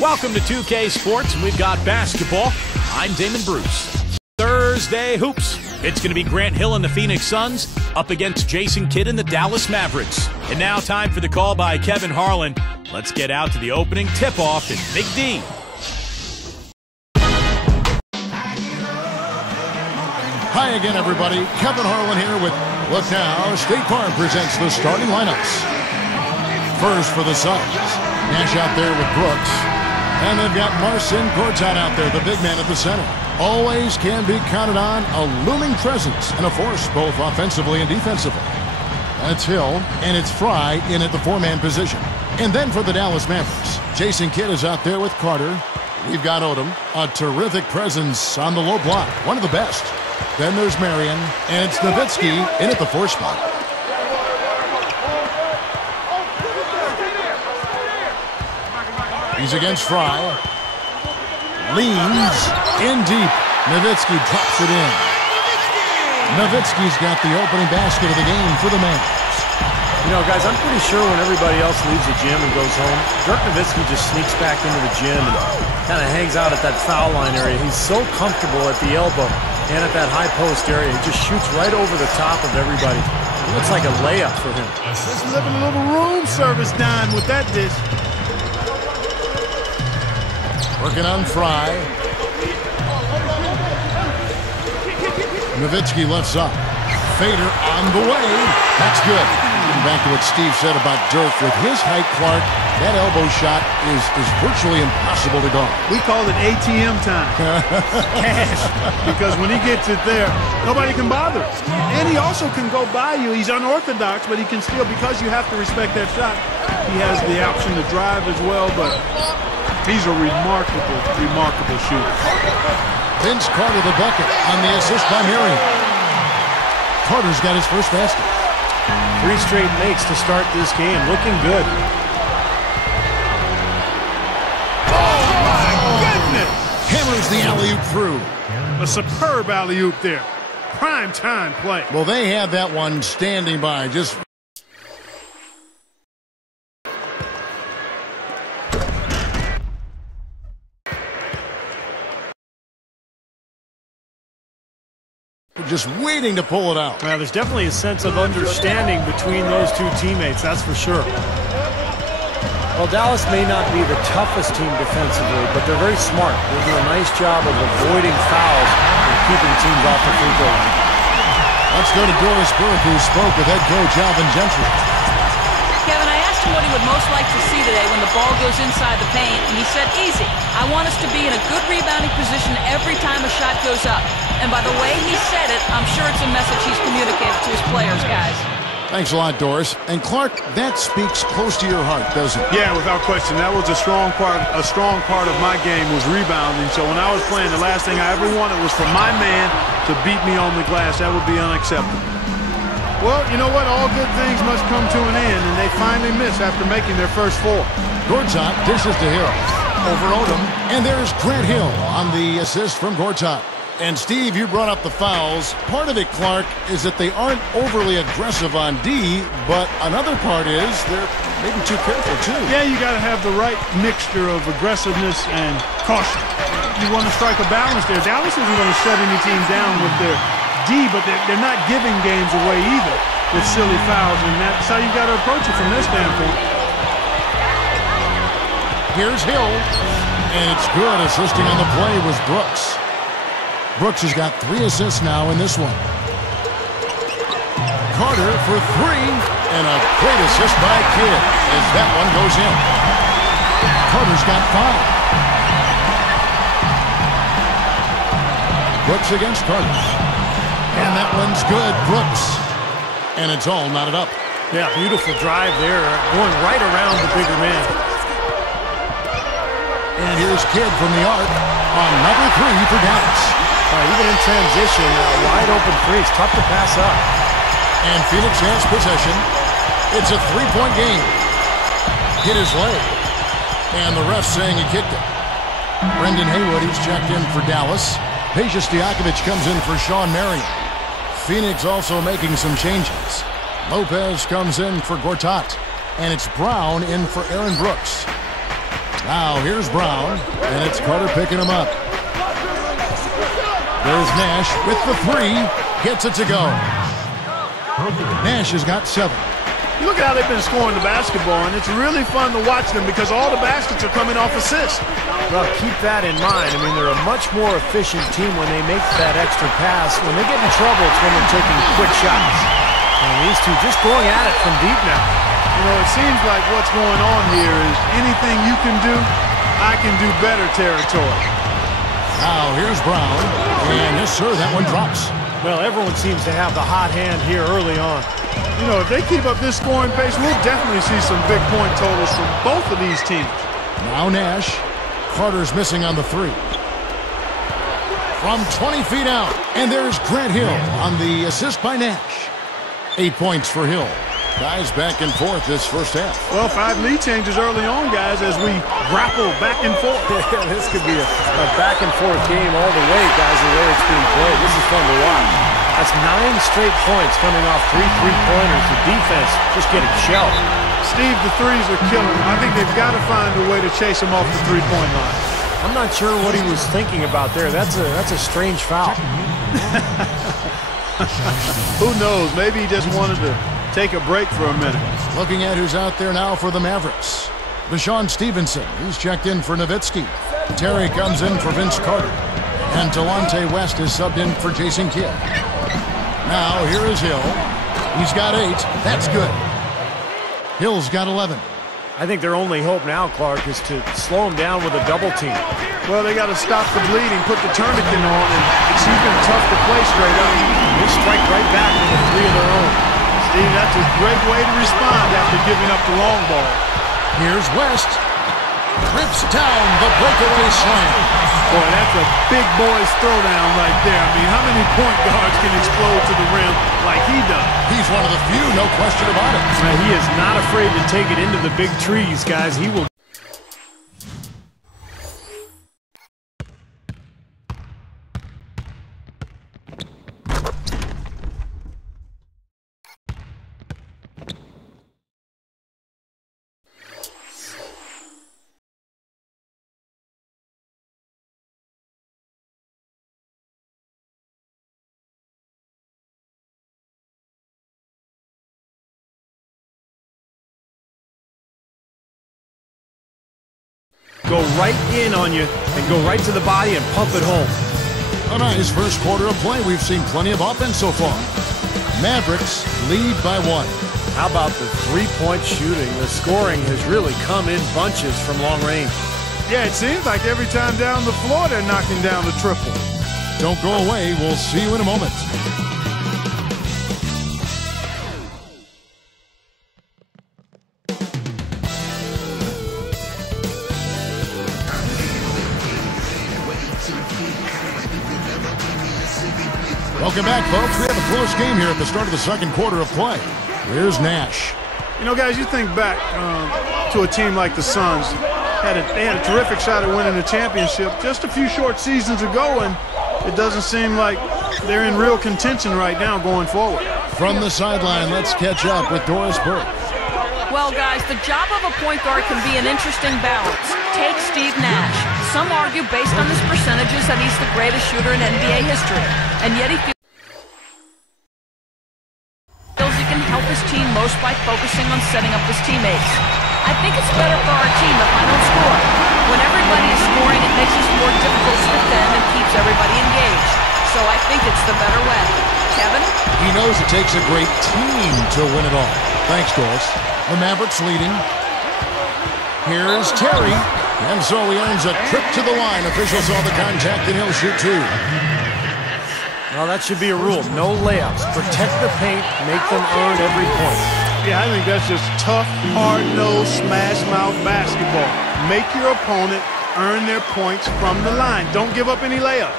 Welcome to 2K Sports, and we've got basketball. I'm Damon Bruce. Thursday Hoops. It's going to be Grant Hill and the Phoenix Suns up against Jason Kidd and the Dallas Mavericks. And now time for the call by Kevin Harlan. Let's get out to the opening tip-off in Big D. Hi again, everybody. Kevin Harlan here with Look Now. State Farm presents the starting lineups. First for the Suns. Nash out there with Brooks. And they've got Marcin Gortat out there, the big man at the center. Always can be counted on, a looming presence and a force both offensively and defensively. That's Hill, and it's Fry in at the four-man position. And then for the Dallas Mavericks, Jason Kidd is out there with Carter. We've got Odom, a terrific presence on the low block, one of the best. Then there's Marion, and it's Nowitzki in at the four spot. He's against Fry. Leans in deep. Nowitzki drops it in. Nowitzki's got the opening basket of the game for the Mavericks. You know, guys, I'm pretty sure when everybody else leaves the gym and goes home, Dirk Nowitzki just sneaks back into the gym and kind of hangs out at that foul line area. He's so comfortable at the elbow and at that high post area. He just shoots right over the top of everybody. It looks like a layup for him. Just living a little room service dime with that dish. Working on Fry. Nowitzki left side. Fader on the way. That's good. Getting back to what Steve said about Dirk. With his height, Clark, that elbow shot is virtually impossible to guard. We call it ATM time. Cash. Because when he gets it there, nobody can bother him. And he also can go by you. He's unorthodox, but he can still, because you have to respect that shot, he has the option to drive as well, but he's a remarkable shooter. Vince Carter the bucket on the assist by Marion. Carter's got his first basket. 3 straight makes to start this game. Looking good. Oh, my goodness! Hammers the alley-oop through. A superb alley-oop there. Prime time play. Well, they had that one standing by. Just waiting to pull it out. Well, there's definitely a sense of understanding between those two teammates, that's for sure. Well, Dallas may not be the toughest team defensively, but they're very smart. They do a nice job of avoiding fouls and keeping teams off the free throw line. Let's go to Doris Burke, who spoke with head coach Alvin Gentry. Kevin, I asked him what he would most like to see today when the ball goes inside the paint, and he said, easy. I want us to be in a good rebounding position every time a shot goes up. And by the way he said it, I'm sure it's a message he's communicated to his players, guys. Thanks a lot, Doris. And Clark, that speaks close to your heart, doesn't it? Yeah, without question. That was a strong part of my game was rebounding. So when I was playing, the last thing I ever wanted was for my man to beat me on the glass. That would be unacceptable. Well, you know what? All good things must come to an end, and they finally miss after making their first 4. Gortat dishes to Hill. Over Odom. And there's Grant Hill on the assist from Gortat. And Steve, you brought up the fouls. Part of it, Clark, is that they aren't overly aggressive on D, but another part is they're maybe too careful, too. Yeah, you got to have the right mixture of aggressiveness and caution. You want to strike a balance there. Dallas isn't going to shut any team down with their D, but they're not giving games away either with silly fouls, and that's how you got to approach it from this standpoint. Here's Hill, and it's good. Assisting on the play was Brooks. Brooks has got 3 assists now in this one. Carter for 3, and a great assist by Kidd as that one goes in. Carter's got 5. Brooks against Carter. And that one's good. Brooks. And it's all knotted up. Yeah, beautiful drive there, going right around the bigger man. And here's Kidd from the arc on number 3 for Dallas. Even in transition, wide open three. It's tough to pass up. And Phoenix has possession. It's a 3-point game. Hit his leg. And the ref saying he kicked it. Brendan Haywood, he's checked in for Dallas. Peja Stojakovic comes in for Sean Marion. Phoenix also making some changes. Lopez comes in for Gortat. And it's Brown in for Aaron Brooks. Now here's Brown, and it's Carter picking him up. There's Nash with the three. Gets it to go. Nash has got 7. You look at how they've been scoring the basketball, and it's really fun to watch them because all the baskets are coming off assists. Well, keep that in mind. I mean, they're a much more efficient team when they make that extra pass. When they get in trouble, it's when they're taking quick shots. And these two just going at it from deep now. You know, it seems like what's going on here is anything you can do, I can do better territory. Now here's Brown, and yes, sir, that one drops. Well, everyone seems to have the hot hand here early on. You know, if they keep up this scoring pace, we'll definitely see some big point totals from both of these teams. Now Nash. Carter's missing on the 3. From 20 feet out, and there's Grant Hill on the assist by Nash. 8 points for Hill. Guys back and forth this first half. Well, 5 lead changes early on, guys, as we grapple back and forth. Yeah, this could be a back and forth game all the way, guys, the way it's being played. This is fun to watch. That's 9 straight points coming off 3 3-pointers. The defense just getting shelled. Steve, the threes are killing him. I think they've got to find a way to chase him off the three-point line. I'm not sure what he was thinking about there. That's a strange foul. Who knows? Maybe he just wanted to take a break for a minute. Looking at who's out there now for the Mavericks. Deshaun Stevenson, he's checked in for Nowitzki. Terry comes in for Vince Carter. And Delonte West is subbed in for Jason Kidd. Now here is Hill. He's got 8. That's good. Hill's got 11. I think their only hope now, Clark, is to slow him down with a double team. Well, they got to stop the bleeding, put the tourniquet on, and it's even tough to play straight up. They strike right back with a 3 of their own. Steve, that's a great way to respond after giving up the long ball. Here's West. Rips down the breakaway slam. Boy, that's a big boy's throwdown right there. I mean, how many point guards can explode to the rim like he does? He's one of the few, no question about it. He is not afraid to take it into the big trees, guys. He will. Go right in on you and go right to the body and pump it home. A nice first quarter of play. We've seen plenty of offense so far. Mavericks lead by 1. How about the three-point shooting? The scoring has really come in bunches from long range. Yeah, it seems like every time down the floor they're knocking down the triple. Don't go away. We'll see you in a moment. Welcome back, folks. We have a close game here at the start of the second quarter of play. Here's Nash. You know, guys, you think back to a team like the Suns. They had a terrific shot at winning the championship just a few short seasons ago, and it doesn't seem like they're in real contention right now going forward. From the sideline, let's catch up with Doris Burke. Well, guys, the job of a point guard can be an interesting balance. Take Steve Nash. Some argue, based on his percentages, that he's the greatest shooter in NBA history. And yet he feels he can help his team most by focusing on setting up his teammates. I think it's better for our team if I don't score. When everybody is scoring, it makes us more difficult to defend and keeps everybody engaged. So I think it's the better way. Kevin? He knows it takes a great team to win it all. Thanks, Doris. The Mavericks leading. Here's Terry. And so he earns a trip to the line. Officials saw the contact, and he'll shoot 2. Well, that should be a rule. No layups. Protect the paint. Make them earn every point. Yeah, I think that's just tough, hard-nosed, smash-mouth basketball. Make your opponent earn their points from the line. Don't give up any layups.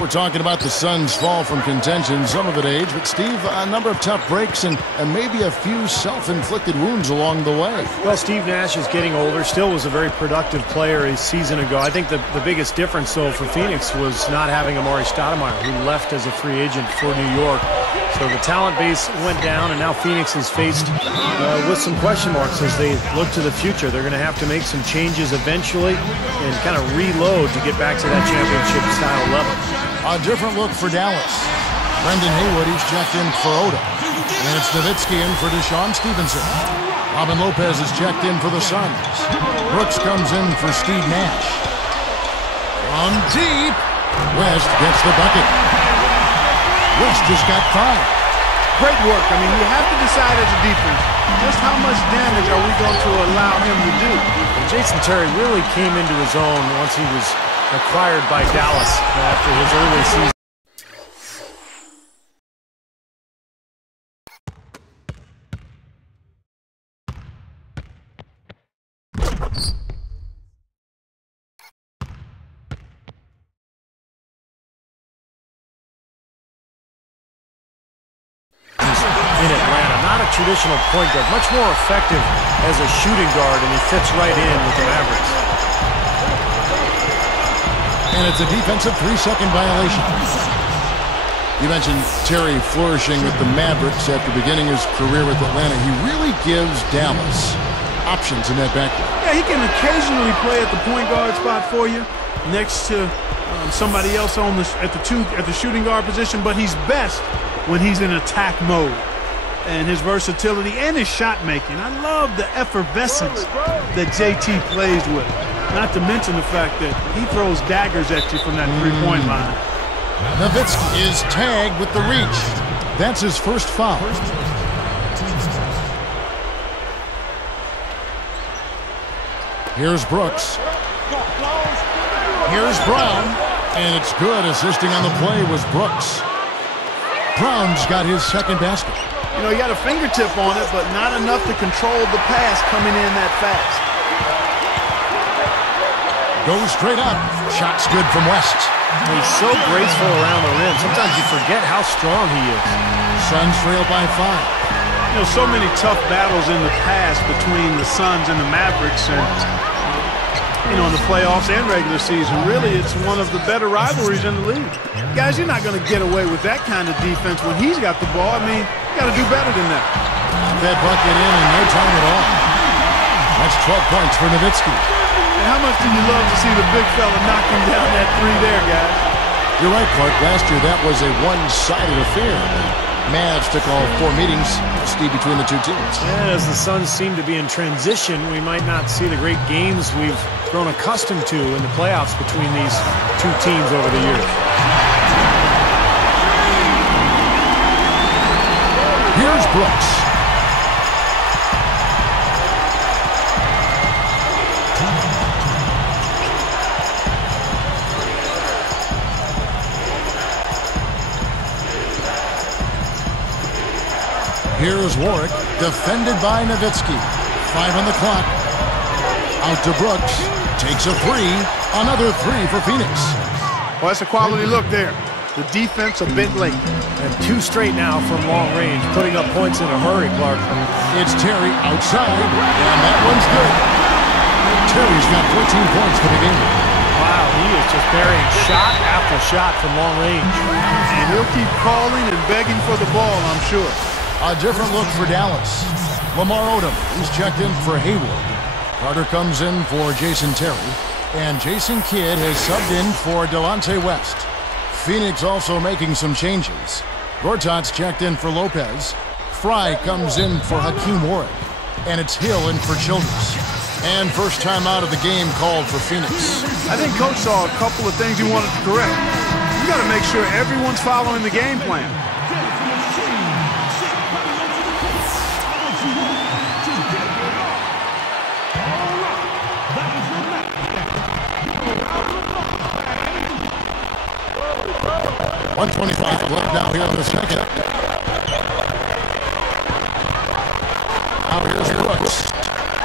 We're talking about the Suns' fall from contention, some of it age, but Steve, a number of tough breaks and maybe a few self-inflicted wounds along the way. Well, Steve Nash is getting older, still was a very productive player a season ago. I think the biggest difference, though, for Phoenix was not having Amari Stoudemire, who left as a free agent for New York. So the talent base went down, and now Phoenix is faced with some question marks as they look to the future. They're going to have to make some changes eventually and kind of reload to get back to that championship-style level. A different look for Dallas. Brendan Haywood, he's checked in for Oda. And it's Nowitzki in for Deshaun Stevenson. Robin Lopez is checked in for the Suns. Brooks comes in for Steve Nash. From deep, West gets the bucket. West just got 5. Great work. I mean, you have to decide as a defense, just how much damage are we going to allow him to do? And Jason Terry really came into his own once he was acquired by Dallas after his early season. In Atlanta, not a traditional point guard, much more effective as a shooting guard, and he fits right in with the Mavericks. And it's a defensive 3-second violation. You mentioned Terry flourishing with the Mavericks after beginning his career with Atlanta. He really gives Dallas options in that backcourt. Yeah, he can occasionally play at the point guard spot for you next to somebody else on at the shooting guard position, but he's best when he's in attack mode. And his versatility and his shot making. I love the effervescence that JT plays with. Not to mention the fact that he throws daggers at you from that three-point line. Nowitzki is tagged with the reach. That's his first foul. Here's Brooks. Here's Brown. And it's good. Assisting on the play was Brooks. Brown's got his second basket. You know, he got a fingertip on it, but not enough to control the pass coming in that fast. Goes straight up. Shot's good from West. He's so graceful around the rim. Sometimes you forget how strong he is. Suns trail by 5. You know, so many tough battles in the past between the Suns and the Mavericks, and you know, in the playoffs and regular season. Really, it's one of the better rivalries in the league. Guys, you're not going to get away with that kind of defense when he's got the ball. I mean, you got to do better than that. That bucket in no time at all. That's 12 points for Nowitzki. And how much do you love to see the big fella knocking down that three there, guys? You're right, Clark. Last year, that was a one-sided affair. Mavs took all 4 meetings, Steve, between the two teams. And as the Suns seem to be in transition, we might not see the great games we've grown accustomed to in the playoffs between these two teams over the years. Here's Brooks. Here's Warwick, defended by Nowitzki. 5 on the clock. Out to Brooks. Takes a 3. Another 3 for Phoenix. Well, that's a quality look there. The defense a bit late. And 2 straight now from long range, putting up points in a hurry, Clark. It's Terry outside, and that one's good. Terry's got 14 points for the game. Wow, he is just burying shot after shot from long range. And he'll keep calling and begging for the ball, I'm sure. A different look for Dallas. Lamar Odom, he's checked in for Haywood. Carter comes in for Jason Terry. And Jason Kidd has subbed in for Delonte West. Phoenix also making some changes. Gortat's checked in for Lopez. Fry comes in for Hakeem Warwick. And it's Hill in for Childress. And first time out of the game called for Phoenix. I think Coach saw a couple of things he wanted to correct. You got to make sure everyone's following the game plan. .125 left now here in the second. Now here's Brooks.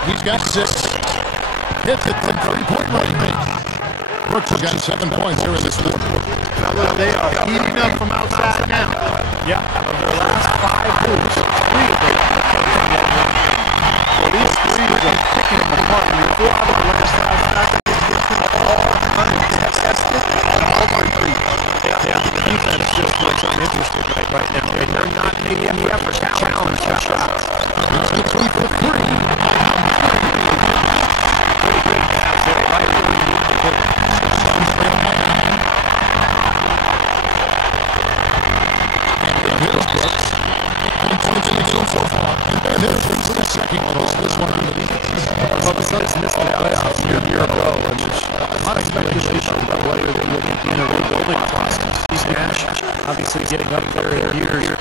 He's got 6. Hits it from 3-point range. Brooks has got 7 points here in this quarter. They are heating up from outside now. Yeah, of their last 5 moves, 3 of them come from that range. Well, these threes are picking them apart. I mean, 4 out of the last 5 shots they get them all uncontested and all for 3. Yeah, the defense just looks uninterested right now. They're not making the effort to challenge the shots. It's the 3 for 3. Great pass there, right where we need to put it. Suns trail by 9. And here's Brooks. 9 points in the game so far. And there's the second close. This one on the defense. Well, the Suns missed the playoffs a year ago, and there's a lot of speculation about whether they would be in a rebuilding process. Steve Nash obviously getting up there in years.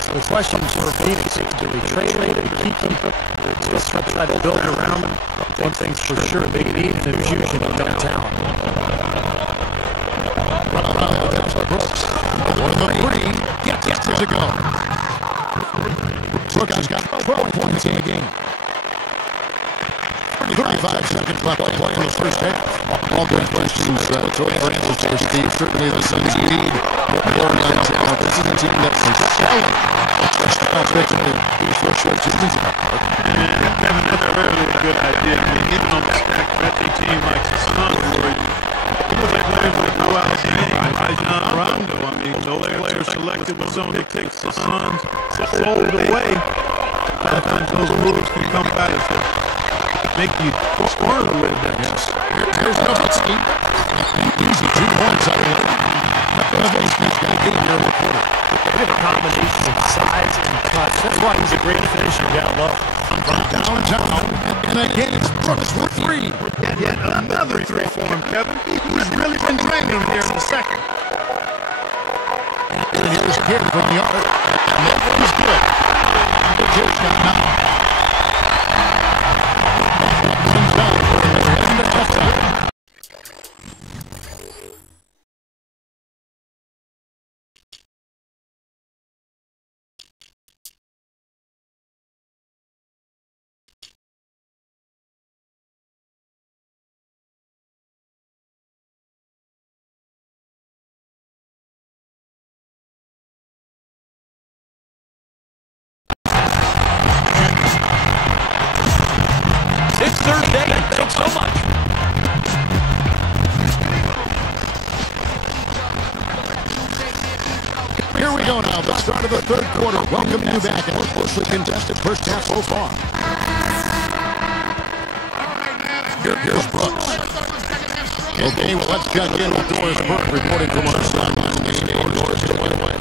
So the question for Phoenix is, do we trade him to keep him? Just try to build around him. One thing's for sure, they need an infusion of young talent. That's Brooks. One of the 3. Gets to go. Brooks has got 12 points in the game. 35 seconds left to play in the first half. All good questions. Throw for answers for Steve. Certainly the Suns need more young talent. This is a team that's excelling. That's fixing these for short seasons. Kevin, that's a really good idea. I mean, even on a stacked veteran team like the Suns, where you look at players like Joel Embiid, Rajon Rondo. I mean, those players selected with some of the picks the Suns sold away. Sometimes those moves can come back to make you squirm a little bit. Yes. Here's Nowitzki. Easy 2 points out of it. Nowitzki's got to get here in the quarter. They have a combination of size and touch. That's why he's a great finisher down low. From downtown, and again it's Brooks for 3. Yet another 3 for him, Kevin. He's really been draining him here in the second. And here's Kidd from the arc. And that one's good. The Kid's got 9. Comes down. We're heading to halftime. It's third day. Thanks so much. Here we go now, the start of the third quarter. Welcome you back in a closely contested first half so far. Here's Brooks. Okay, well, let's check in with Doris Burke reporting from our sideline. Doris, take it away.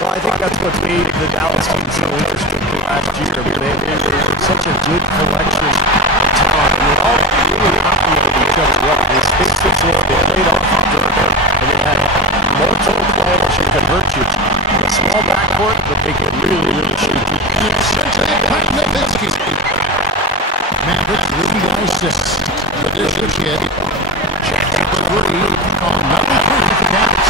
Well, I think that's what made the Dallas team so interesting last year. They were such a good collection of talent, and they all really complemented each other well. They spaced the floor, they played off each other, and they had multiple players who could hurt you. A small backcourt, but they could really shoot you. Mavericks leading by 6. But there's the Kid. Check out the 3. Number 3 for Dallas.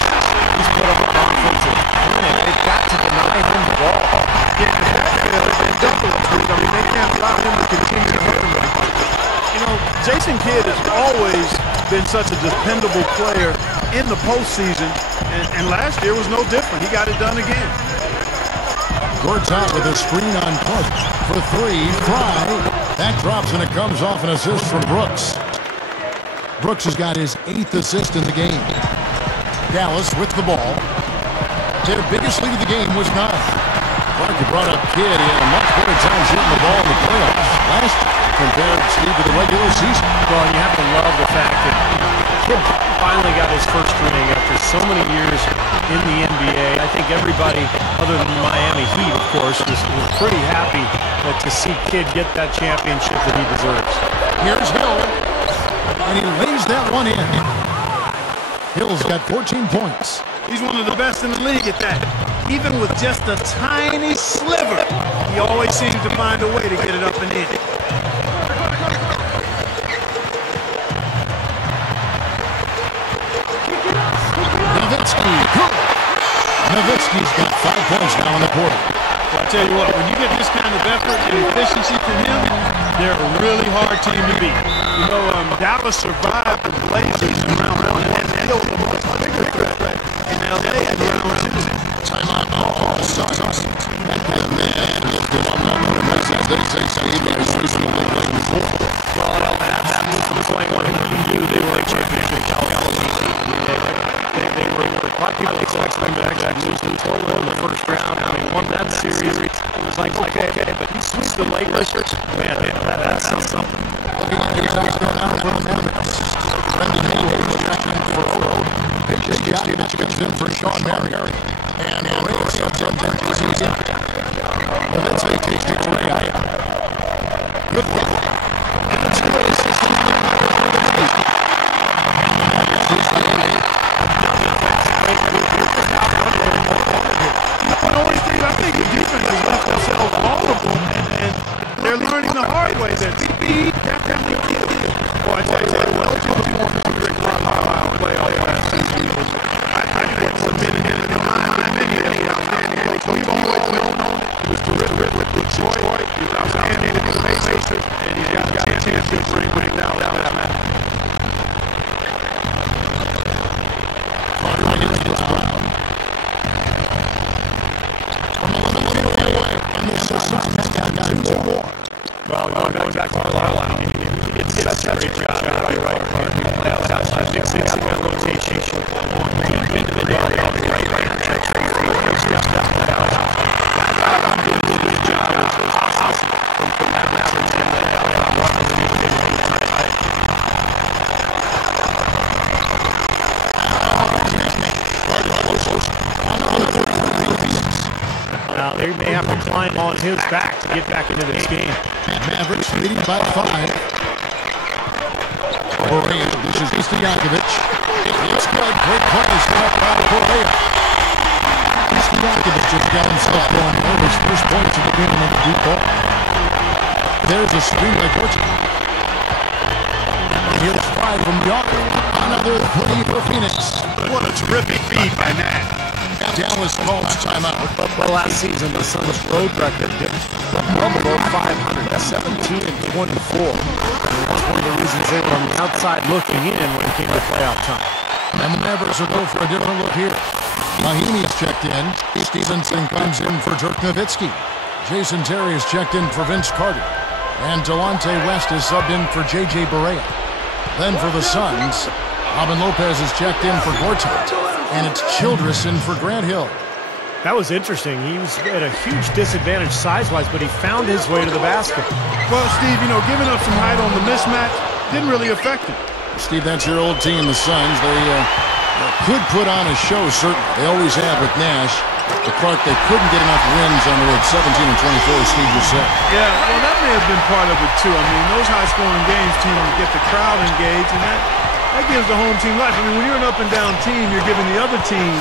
He's put up an offensive plan. They've got to deny him the ball. Yeah, if that fails, then double tweet. I mean, they can't allow him to continue to hurt him like that. You know, Jason Kidd has always been such a dependable player in the postseason, and last year was no different. He got it done again. Gord's out with a screen on push for 3. Fry. That drops and it comes off an assist from Brooks. Brooks has got his 8th assist in the game. Dallas with the ball. Their biggest lead of the game was 9. Clark brought up Kidd. He had a much better time shooting the ball in the playoffs last year compared, Steve, to the regular season. Well, you have to love the fact that Kidd finally got his first ring after so many years in the NBA. I think everybody, other than Miami Heat, of course, was pretty happy to see Kidd get that championship that he deserves. Here's Hill, and he lays that one in. Hill's got 14 points. He's one of the best in the league at that. Even with just a tiny sliver, he always seems to find a way to get it up and in. Nowitzki, Nowitzki's got 5 points now in the quarter. Well, I tell you what, when you get this kind of effort and efficiency from him, they're a really hard team to beat. You know, Dallas survived the Blazers in round 1 and killed them much bigger threat in L.A. in round 2. Timeout all the Suns. That man lifted him up. As they say, Steve, he was recently played before. Well, that was playing what he knew they were a championship caliber. They were a lot of people expecting them to actually lose to Toronto in the first round. I mean, won that series. It was like, okay, but he sweeps the Lakers. Man, that's something. Here's how it's going out for the Mavericks. Brendan Haywood was back in for Road. J.J. Stockton comes in for Sean Marion. And Ray subs in for Casey. Nowitzki takes it to Ray. Good work. And it's Ray assisting the Mavericks. And the Mavericks lose by 8. I think the defense has left themselves vulnerable, and they're learning the hard way that speed definitely kills. Boy, I tell you what, you want to see Rick Carlisle play all last season. I think submitting it in my opinion, outstanding coach. We've always known he was terrific with Detroit. He was outstanding with the Pacers, and he's got a championship ring now. Well, going back to Carlisle, he did such a great job. Right. Playoffs outside Big Six, he got rotation. Individually, good job. Awesome. From that Mavericks and now they may have to climb on his back to get back into this game. Mavericks leading by 5. Correa, this is Stojakovic. It's good. Great play start by Correa. Stojakovic just got himself going there. His first points of the game on the deep ball. There's a screen by Gorton. Here's 5 from Yard. Another 3 for Phoenix. What a terrific feed by Nat. Dallas calls timeout. Well, last season, the Suns' road record dipped well below 500. That's 17 and 24. And that's one of the reasons they were on the outside looking in when it came to playoff time. And the Mavericks will go for a different look here. Mahimi's checked in. Stevenson comes in for Dirk Nowitzki. Jason Terry is checked in for Vince Carter. And Delonte West is subbed in for J.J. Barea. Then for the Suns, Robin Lopez is checked in for Gortat. And it's Childress in for Grant Hill. That was interesting. He was at a huge disadvantage size-wise, but he found his way to the basket. Well, Steve, giving up some height on the mismatch didn't really affect him. Steve, that's your old team, the Suns. They could put on a show, certainly. They always have with Nash. But Clark, they couldn't get enough wins on the road. 17 and 24, as Steve just said. Yeah, well, that may have been part of it, too. I mean, those high-scoring games tend to get the crowd engaged, and that gives the home team life. I mean, when you're an up-and-down team, you're giving the other team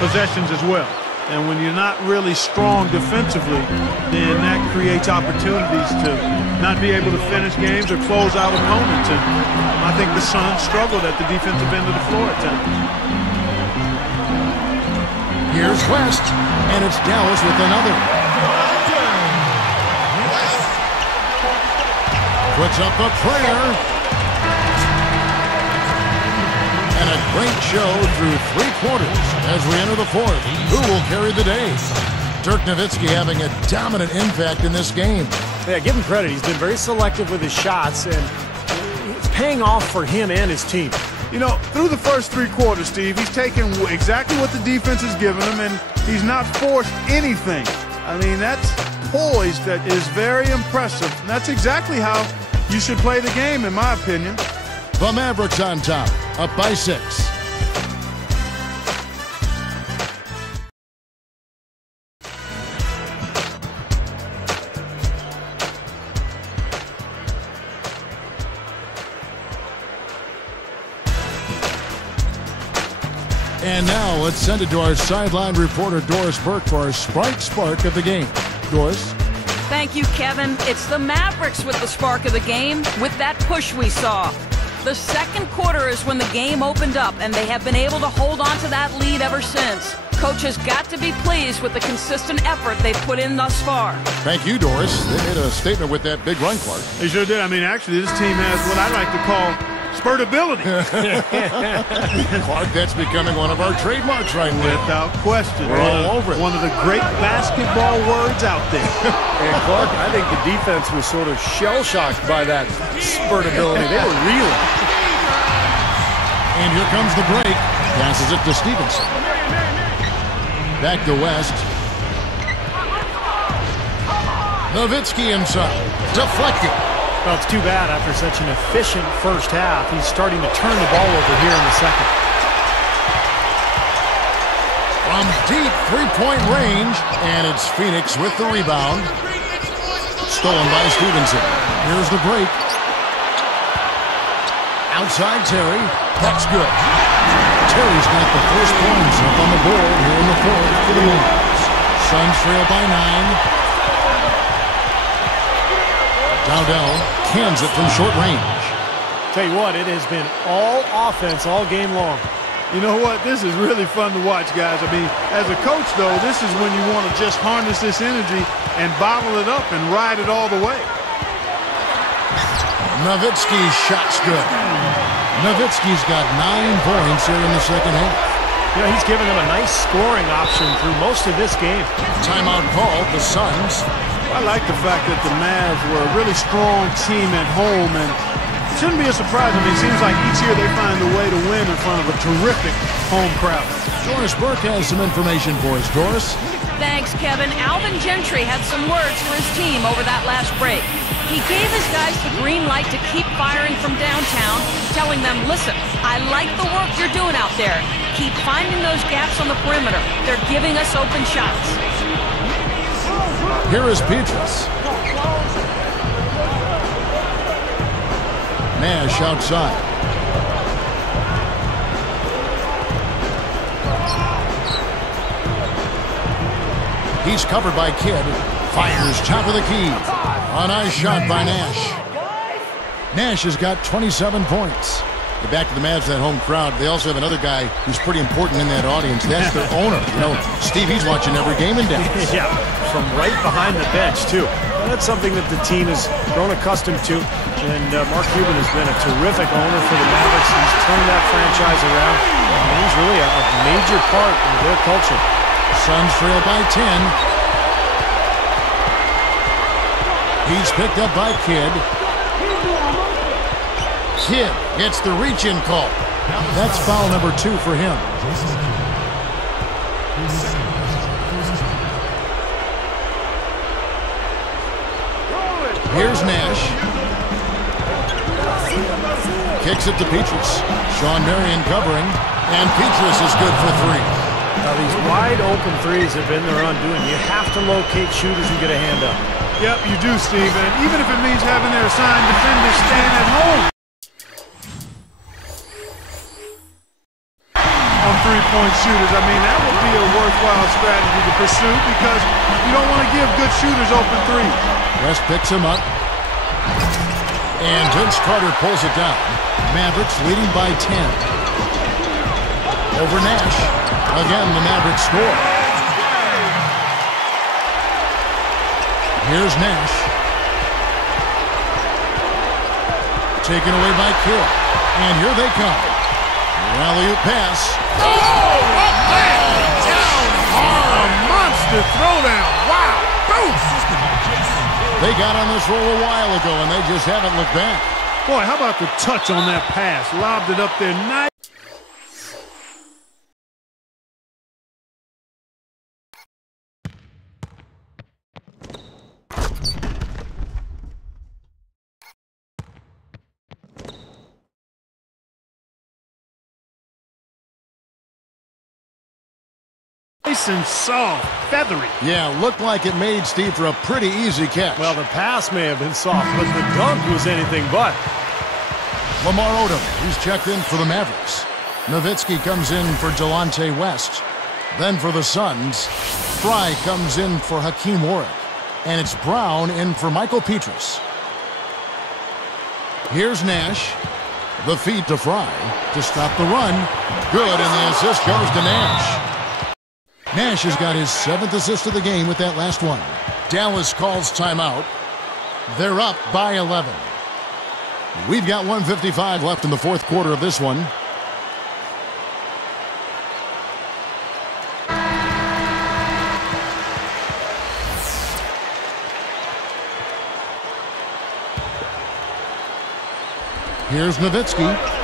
possessions as well. And when you're not really strong defensively, then that creates opportunities to not be able to finish games or close out opponents. And I think the Suns struggled at the defensive end of the floor at times. Here's West, and it's Dallas with another. Puts up a prayer. And a great show through 3 quarters as we enter the 4th. Who will carry the day? Dirk Nowitzki having a dominant impact in this game. Yeah, give him credit. He's been very selective with his shots, and it's paying off for him and his team. Through the first 3 quarters, Steve, he's taken exactly what the defense has given him, and he's not forced anything. I mean, that's poise that is very impressive. And that's exactly how you should play the game, in my opinion. The Mavericks on top, up by 6. And now let's send it to our sideline reporter, Doris Burke, for our spark of the game. Doris? Thank you, Kevin. It's the Mavericks with the spark of the game, with that push we saw. The second quarter is when the game opened up, and they have been able to hold on to that lead ever since. Coach has got to be pleased with the consistent effort they've put in thus far. Thank you, Doris. They made a statement with that big run, Clark. They sure did. I mean, actually, this team has what I like to call spurtability. Clark, that's becoming one of our trademarks right now. Without question. We're all over it. One of the great basketball words out there. And Clark, I think the defense was sort of shell-shocked by that spurtability. They were reeling. And here comes the break. Passes it to Stevenson. Back to West. Nowitzki inside. Deflected. Well, it's too bad after such an efficient first half. He's starting to turn the ball over here in the second. From deep three-point range, and it's Phoenix with the rebound. Stolen by Stevenson. Here's the break. Outside Terry. That's good. Terry's got the first points up on the board here in the fourth for the Mavericks. Suns trail by 9. Dowdell cans it from short range. Tell you what, it has been all offense all game long. You know what? This is really fun to watch, guys. I mean, as a coach, though, this is when you want to just harness this energy and bottle it up and ride it all the way. Nowitzki's shot's good. Nowitzki's got 9 points here in the second half. You know, he's given them a nice scoring option through most of this game. Timeout called, the Suns. I like the fact that the Mavs were a really strong team at home, and it shouldn't be a surprise. I mean, it seems like each year they find a way to win in front of a terrific home crowd. Doris Burke has some information for us. Doris? Thanks, Kevin. Alvin Gentry had some words for his team over that last break. He gave his guys the green light to keep firing from downtown, telling them, listen, I like the work you're doing out there. Keep finding those gaps on the perimeter. They're giving us open shots. Here is Petrus. Nash outside. He's covered by Kidd. Fires top of the key. A nice shot by Nash. Nash has got 27 points. Get back to the Mavs, that home crowd. They also have another guy who's pretty important in that audience. That's their owner. You know, Steve, he's watching every game in Dallas. Yeah, from right behind the bench, too. Well, that's something that the team has grown accustomed to. And Mark Cuban has been a terrific owner for the Mavericks. He's turned that franchise around. And he's really a major part of their culture. Suns trail by 10. He's picked up by Kidd. Kidd gets the reach-in call. That's foul number 2 for him. Here's Nash. Kicks it to Petrus. Sean Marion covering. And Petrus is good for 3. Now, these wide-open threes have been their undoing. You have to locate shooters and get a hand up. Yep, you do, Steve. And even if it means having their assigned defenders stand at home on three-point shooters, I mean, that would be a worthwhile strategy to pursue because you don't want to give good shooters open threes. West picks him up. And Vince Carter pulls it down. Mavericks leading by 10. Over Nash. Again, the Mavericks score. Here's Nash. Taken away by Kidd. And here they come. Alley-oop pass. Oh, up there! Down hard! A monster throwdown! Wow! Boom! They got on this roll a while ago, and they just haven't looked back. Boy, how about the touch on that pass? Lobbed it up there nice. Nice and soft, feathery. Yeah, looked like it made Steve for a pretty easy catch. Well, the pass may have been soft, but the dunk was anything but. Lamar Odom, he's checked in for the Mavericks. Nowitzki comes in for Delonte West. Then for the Suns, Fry comes in for Hakeem Warwick. And it's Brown in for Michael Petrus. Here's Nash. The feed to Fry to stop the run. Good, and the assist goes to Nash. Nash has got his 7th assist of the game with that last one. Dallas calls timeout. They're up by 11. We've got 1:55 left in the fourth quarter of this one. Here's Nowitzki.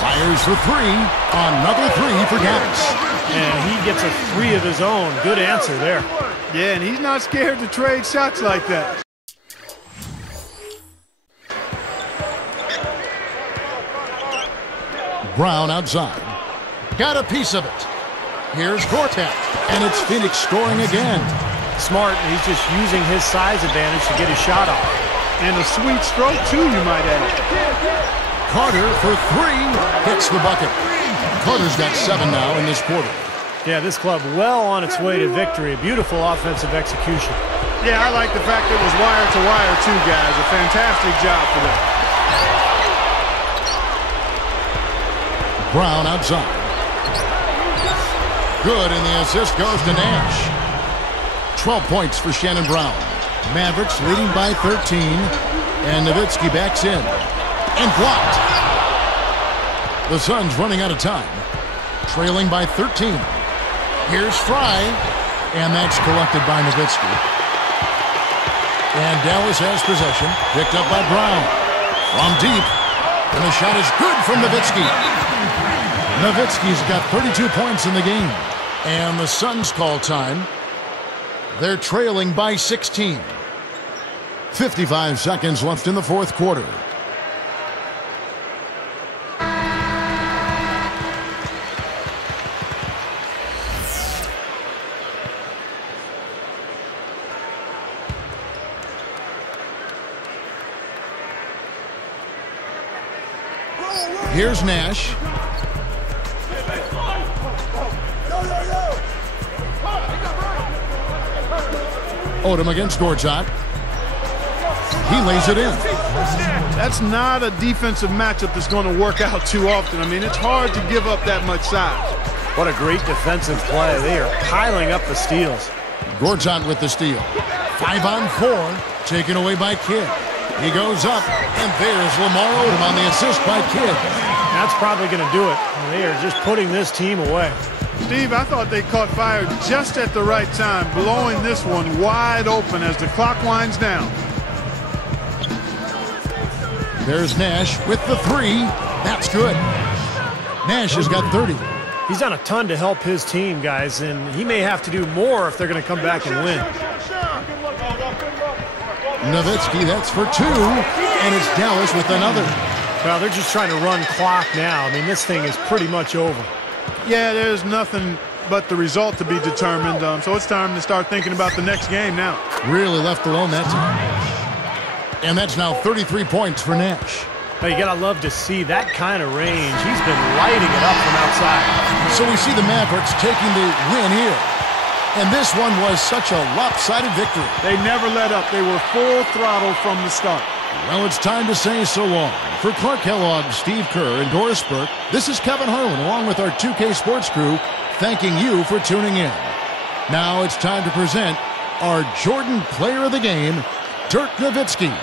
Fires for three. Another three for Dallas. And he gets a three of his own. Good answer there. Yeah, and he's not scared to trade shots like that. Brown outside. Got a piece of it. Here's Gortat. And it's Phoenix scoring again. Smart. He's just using his size advantage to get his shot off. And a sweet stroke, too, you might add. Carter for three. Hits the bucket. Carter's got 7 now in this quarter. Yeah, this club well on its way to victory. Beautiful offensive execution. Yeah, I like the fact it was wire to wire, too, guys. A fantastic job for them. Brown outside. Good, and the assist goes to Nash. 12 points for Shannon Brown. Mavericks leading by 13. And Nowitzki backs in. And blocked. The Suns running out of time. Trailing by 13. Here's Fry. And that's collected by Nowitzki. And Dallas has possession. Picked up by Brown. From deep. And the shot is good from Nowitzki. Nowitzki's got 32 points in the game. And the Suns call time. They're trailing by 16. 55 seconds left in the fourth quarter. Here's Nash. Odom against Gortat. He lays it in. That's not a defensive matchup that's going to work out too often. I mean, it's hard to give up that much size. What a great defensive play. They are piling up the steals. Gortat with the steal. 5 on 4. Taken away by Kidd. He goes up, and there's Lamar Odom on the assist by Kidd. That's probably going to do it. They are just putting this team away. Steve, I thought they caught fire just at the right time, blowing this one wide open as the clock winds down. There's Nash with the three. That's good. Nash has got 30. He's done a ton to help his team, guys, and he may have to do more if they're going to come back and win. Nowitzki, that's for 2, and it's Dallas with another. Well, they're just trying to run clock now. I mean, this thing is pretty much over. Yeah, there's nothing but the result to be determined, so it's time to start thinking about the next game now. Really left alone that time. And that's now 33 points for Nash. Now, you got to love to see that kind of range. He's been lighting it up from outside. So we see the Mavericks taking the win here. And this one was such a lopsided victory. They never let up. They were full throttle from the start. Well, it's time to say so long. For Clark Kellogg, Steve Kerr, and Doris Burke, this is Kevin Harlan along with our 2K Sports crew thanking you for tuning in. Now it's time to present our Jordan Player of the Game, Dirk Nowitzki.